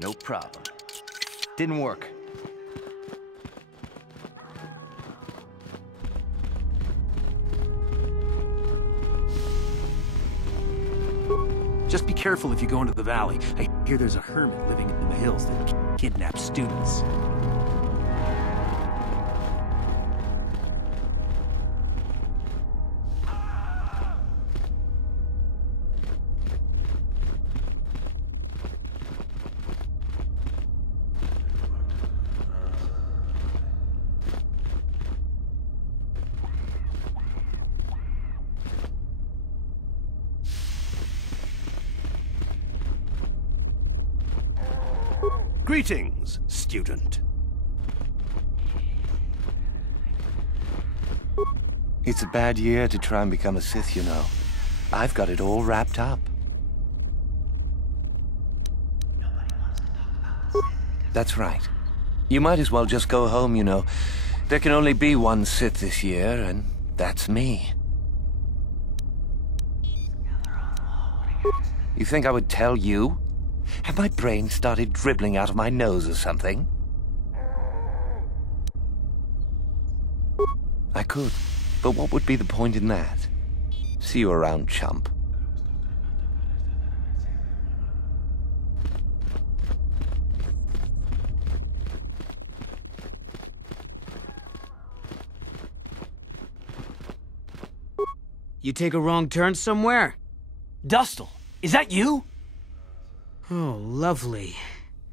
No problem. Didn't work. Just be careful if you go into the valley. I hear there's a hermit living in the hills that kidnaps students. Greetings, student. It's a bad year to try and become a Sith, you know. I've got it all wrapped up. That's right. You might as well just go home, you know. There can only be one Sith this year, and that's me. You think I would tell you? Have my brain started dribbling out of my nose or something? I could, but what would be the point in that? See you around, chump. You take a wrong turn somewhere? Dustil, is that you? Oh, lovely.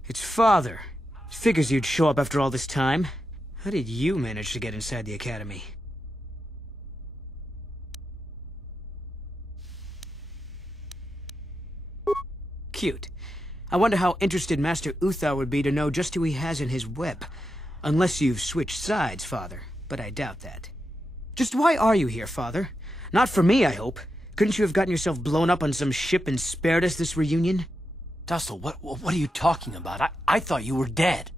It's Father. Figures you'd show up after all this time. How did you manage to get inside the academy? Cute. I wonder how interested Master Uthar would be to know just who he has in his web. Unless you've switched sides, Father, but I doubt that. Just why are you here, Father? Not for me, I hope. Couldn't you have gotten yourself blown up on some ship and spared us this reunion? Dustil, what are you talking about? I thought you were dead.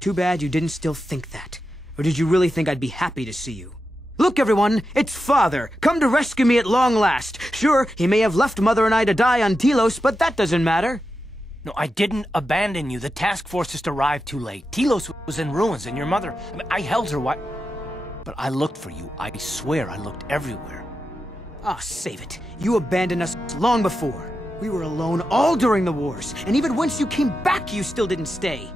Too bad you didn't still think that. Or did you really think I'd be happy to see you? Look, everyone, it's Father, come to rescue me at long last. Sure, he may have left Mother and I to die on Telos, but that doesn't matter. No, I didn't abandon you. The task force just arrived too late. Telos was in ruins, and your mother... I held her but I looked for you. I swear I looked everywhere. Ah, save it. You abandoned us long before. We were alone all during the wars, and even once you came back, you still didn't stay.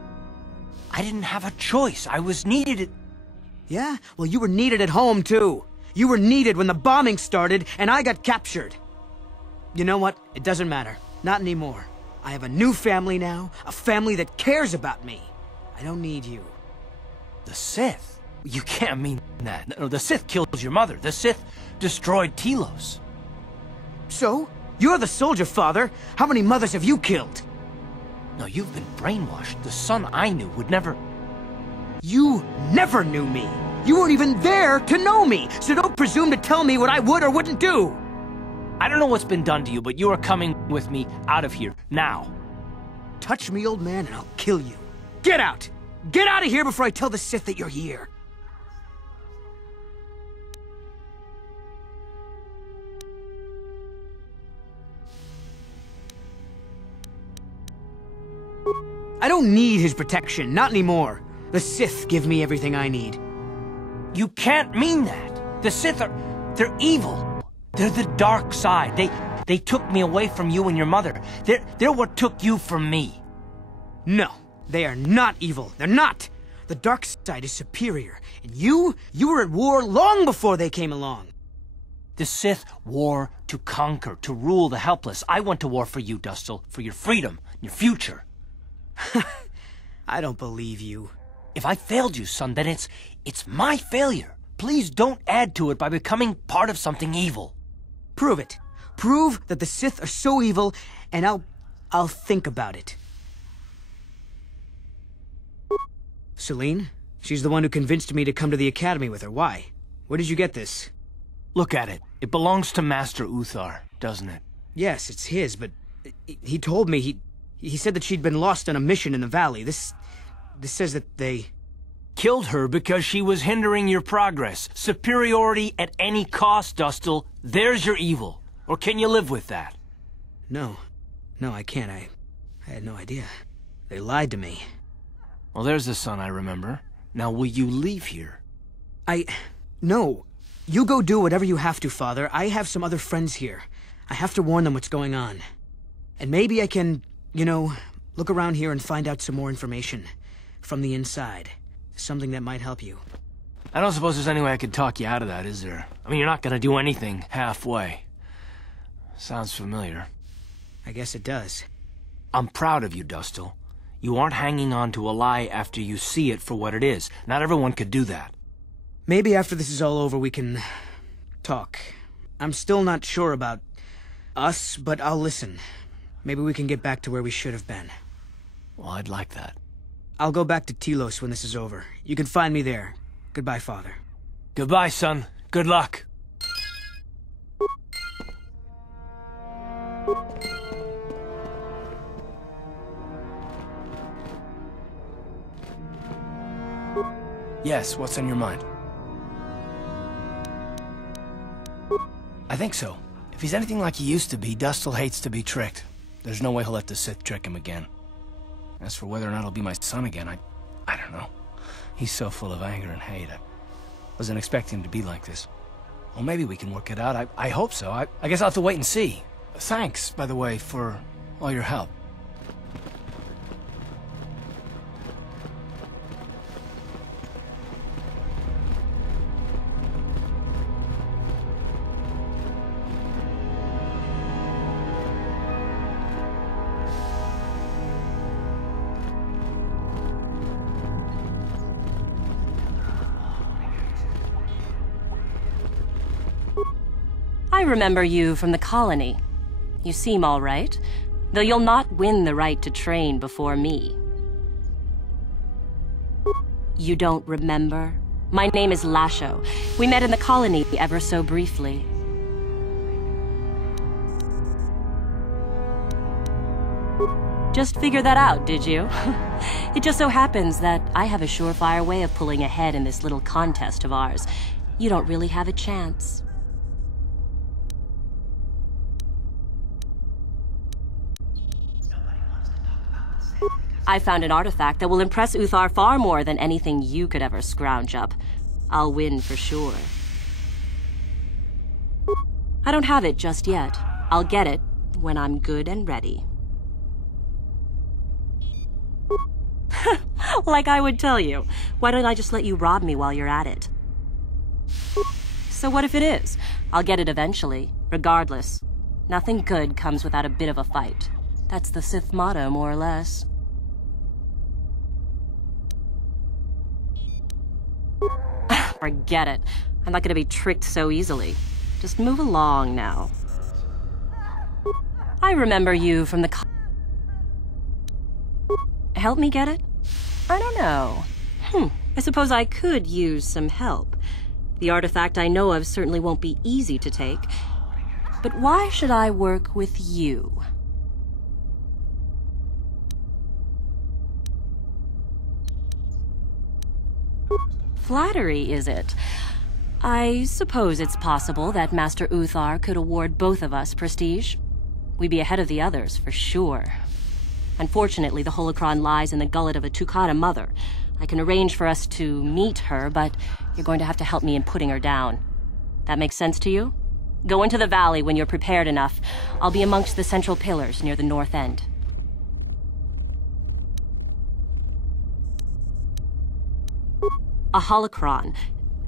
I didn't have a choice. I was needed at... Yeah? Well, you were needed at home, too. You were needed when the bombing started, and I got captured. You know what? It doesn't matter. Not anymore. I have a new family now, a family that cares about me. I don't need you. The Sith? You can't mean that. No, the Sith killed your mother. The Sith destroyed Telos. So? You're the soldier, Father. How many mothers have you killed? No, you've been brainwashed. The son I knew would never... You never knew me. You weren't even there to know me, so don't presume to tell me what I would or wouldn't do. I don't know what's been done to you, but you are coming with me out of here, now. Touch me, old man, and I'll kill you. Get out! Get out of here before I tell the Sith that you're here. I don't need his protection, not anymore. The Sith give me everything I need. You can't mean that. The Sith are... they're evil. They're the dark side. They took me away from you and your mother. They're what took you from me. No, they are not evil. They're not. The dark side is superior. And you were at war long before they came along. The Sith war to conquer, to rule the helpless. I went to war for you, Dustil, for your freedom, your future. I don't believe you. If I failed you, son, then it's my failure. Please don't add to it by becoming part of something evil. Prove it. Prove that the Sith are so evil, and I'll think about it. Celine? She's the one who convinced me to come to the academy with her. Why? Where did you get this? Look at it. It belongs to Master Uthar, doesn't it? Yes, it's his, but he told me he said that she'd been lost on a mission in the valley. This says that they... Killed her because she was hindering your progress. Superiority at any cost, Dustil. There's your evil. Or can you live with that? No, I can't. I had no idea. They lied to me. Well, there's the son I remember. Now, will you leave here? No. You go do whatever you have to, Father. I have some other friends here. I have to warn them what's going on. And maybe I can, look around here and find out some more information. From the inside. Something that might help you. I don't suppose there's any way I could talk you out of that, is there? I mean, you're not gonna do anything halfway. Sounds familiar. I guess it does. I'm proud of you, Dustil. You aren't hanging on to a lie after you see it for what it is. Not everyone could do that. Maybe after this is all over we can talk. I'm still not sure about us, but I'll listen. Maybe we can get back to where we should have been. Well, I'd like that. I'll go back to Telos when this is over. You can find me there. Goodbye, Father. Goodbye, son. Good luck. Yes, what's on your mind? I think so. If he's anything like he used to be, Dustil hates to be tricked. There's no way he'll let the Sith trick him again. As for whether or not he'll be my son again, I don't know. He's so full of anger and hate. I wasn't expecting him to be like this. Well, maybe we can work it out. I hope so. I guess I'll have to wait and see. Thanks, by the way, for all your help. I remember you from the colony. You seem all right, though you'll not win the right to train before me. You don't remember? My name is Lasho. We met in the colony ever so briefly. Just figured that out, did you? It just so happens that I have a surefire way of pulling ahead in this little contest of ours. You don't really have a chance. I found an artifact that will impress Uthar far more than anything you could ever scrounge up. I'll win for sure. I don't have it just yet. I'll get it when I'm good and ready. Like I would tell you. Why don't I just let you rob me while you're at it? So what if it is? I'll get it eventually, regardless. Nothing good comes without a bit of a fight. That's the Sith motto, more or less. Forget it. I'm not gonna be tricked so easily. Just move along now. I remember you from the Help me get it? I don't know. I suppose I could use some help. The artifact I know of certainly won't be easy to take. But why should I work with you? Flattery, is it? I suppose it's possible that Master Uthar could award both of us prestige. We'd be ahead of the others, for sure. Unfortunately, the holocron lies in the gullet of a Tukata mother. I can arrange for us to meet her, but you're going to have to help me in putting her down. That makes sense to you? Go into the valley when you're prepared enough. I'll be amongst the central pillars near the north end. A holocron,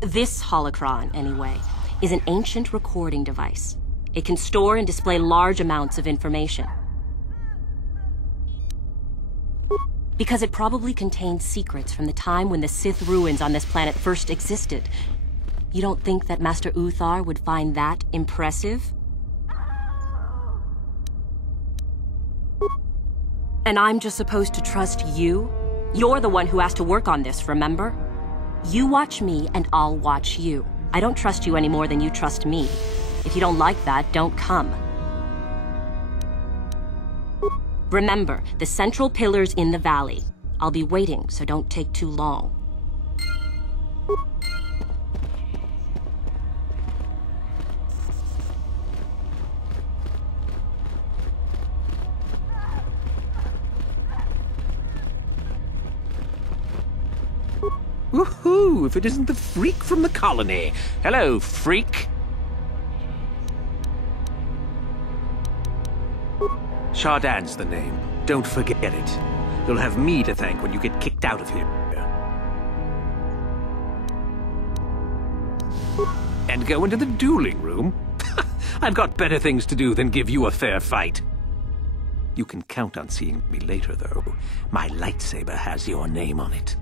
this holocron anyway, is an ancient recording device. It can store and display large amounts of information. Because it probably contains secrets from the time when the Sith ruins on this planet first existed. You don't think that Master Uthar would find that impressive? And I'm just supposed to trust you? You're the one who has to work on this, remember? You watch me, and I'll watch you. I don't trust you any more than you trust me. If you don't like that, don't come. Remember, the central pillar's in the valley. I'll be waiting, so don't take too long. Woohoo! If it isn't the freak from the colony. Hello, freak. Shardan's the name. Don't forget it. You'll have me to thank when you get kicked out of here. And go into the dueling room? I've got better things to do than give you a fair fight. You can count on seeing me later, though. My lightsaber has your name on it.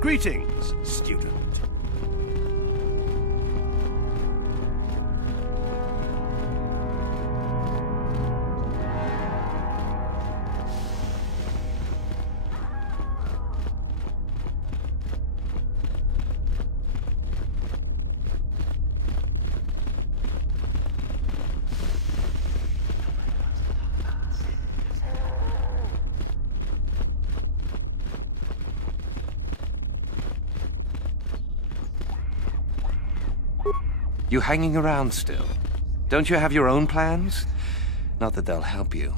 Greetings, student. You hanging around still? Don't you have your own plans? Not that they'll help you.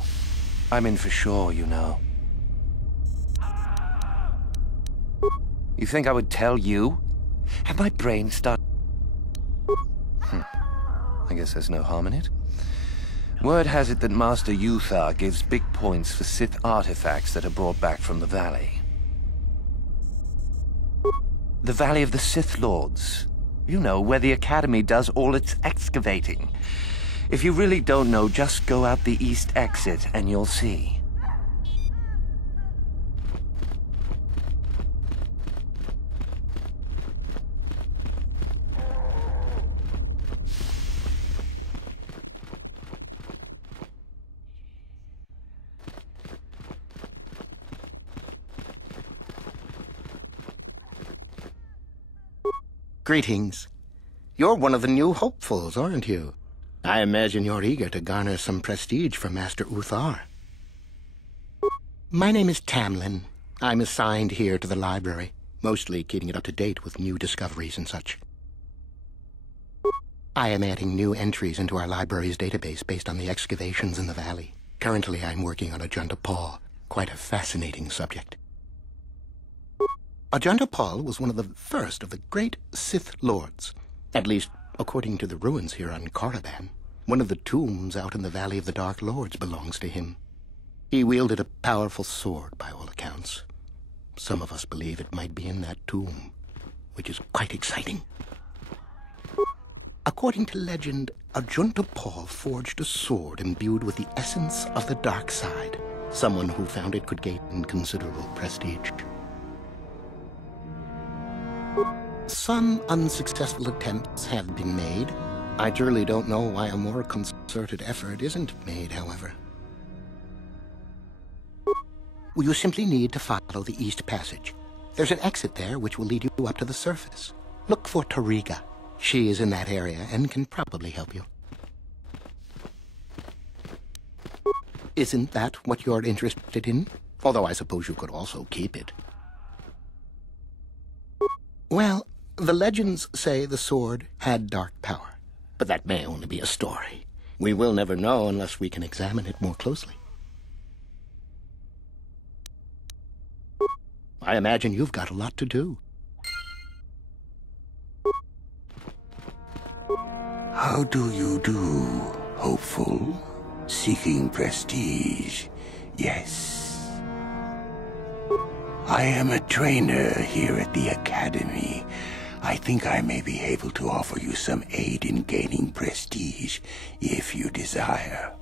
I'm in for sure, you know. You think I would tell you? Have my brain started? I guess there's no harm in it. Word has it that Master Uthar gives big points for Sith artifacts that are brought back from the Valley. The Valley of the Sith Lords. You know, where the Academy does all its excavating. If you really don't know, just go out the east exit and you'll see. Greetings. You're one of the new hopefuls, aren't you? I imagine you're eager to garner some prestige from Master Uthar. My name is Tamlin. I'm assigned here to the library, mostly keeping it up to date with new discoveries and such. I am adding new entries into our library's database based on the excavations in the valley. Currently, I'm working on Ajunta Pall, quite a fascinating subject. Ajunta Pall was one of the first of the great Sith Lords, at least according to the ruins here on Korriban. One of the tombs out in the Valley of the Dark Lords belongs to him. He wielded a powerful sword, by all accounts. Some of us believe it might be in that tomb, which is quite exciting. According to legend, Ajunta Pall forged a sword imbued with the essence of the dark side. Someone who found it could gain considerable prestige. Some unsuccessful attempts have been made. I truly don't know why a more concerted effort isn't made, however. You simply need to follow the East Passage. There's an exit there which will lead you up to the surface. Look for Tariga. She is in that area and can probably help you. Isn't that what you're interested in? Although I suppose you could also keep it. Well, the legends say the sword had dark power, but that may only be a story. We will never know unless we can examine it more closely. I imagine you've got a lot to do. How do you do, hopeful? Seeking prestige, yes. I am a trainer here at the Academy. I think I may be able to offer you some aid in gaining prestige, if you desire.